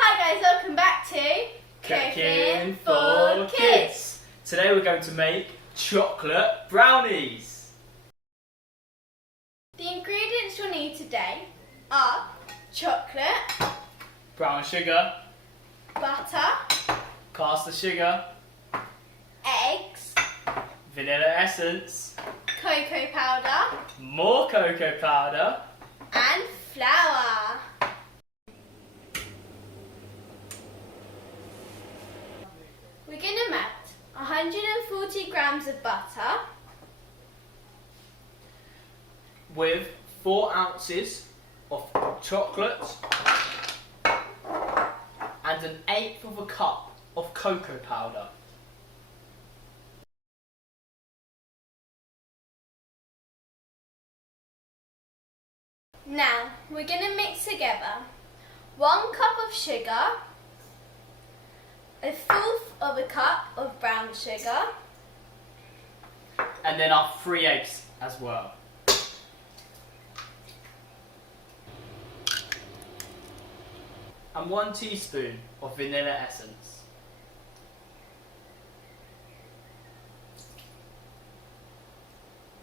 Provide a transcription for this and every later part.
Hi guys, welcome back to Cooking for Kids. Today we're going to make chocolate brownies. The ingredients you'll need today are chocolate, Brown sugar, butter, caster sugar, eggs, vanilla essence, cocoa powder more cocoa powder, and flour. We're going to melt 140 grams of butter with 4 ounces of chocolate and 1/8 of a cup of cocoa powder. Now we're going to mix together 1 cup of sugar, 1/4 of a cup of brown sugar, And then our 3 eggs as well. And 1 teaspoon of vanilla essence.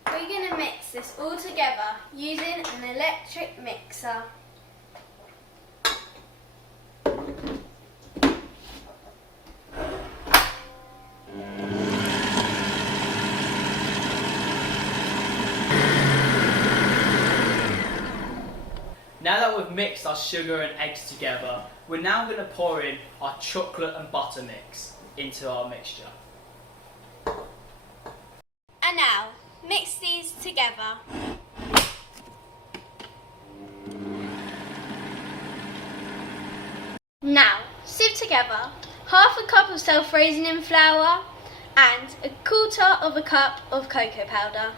We're going to mix this all together using an electric mixer. Now that we've mixed our sugar and eggs together, we're now going to pour in our chocolate and butter mix into our mixture. And now, mix these together. Now, sieve together 1/2 cup of self-raising flour and 1/4 of a cup of cocoa powder.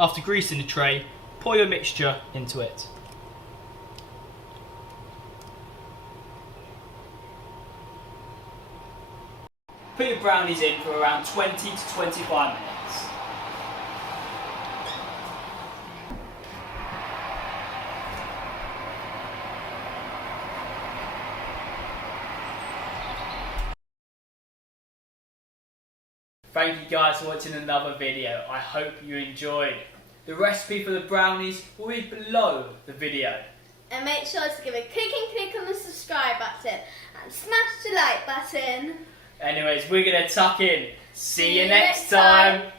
After greasing the tray, pour your mixture into it. Put your brownies in for around 20 to 25 minutes. Thank you guys for watching another video. I hope you enjoyed. The recipe for the brownies will be below the video. And make sure to give a click on the subscribe button and smash the like button. Anyways, we're going to tuck in. See you next time.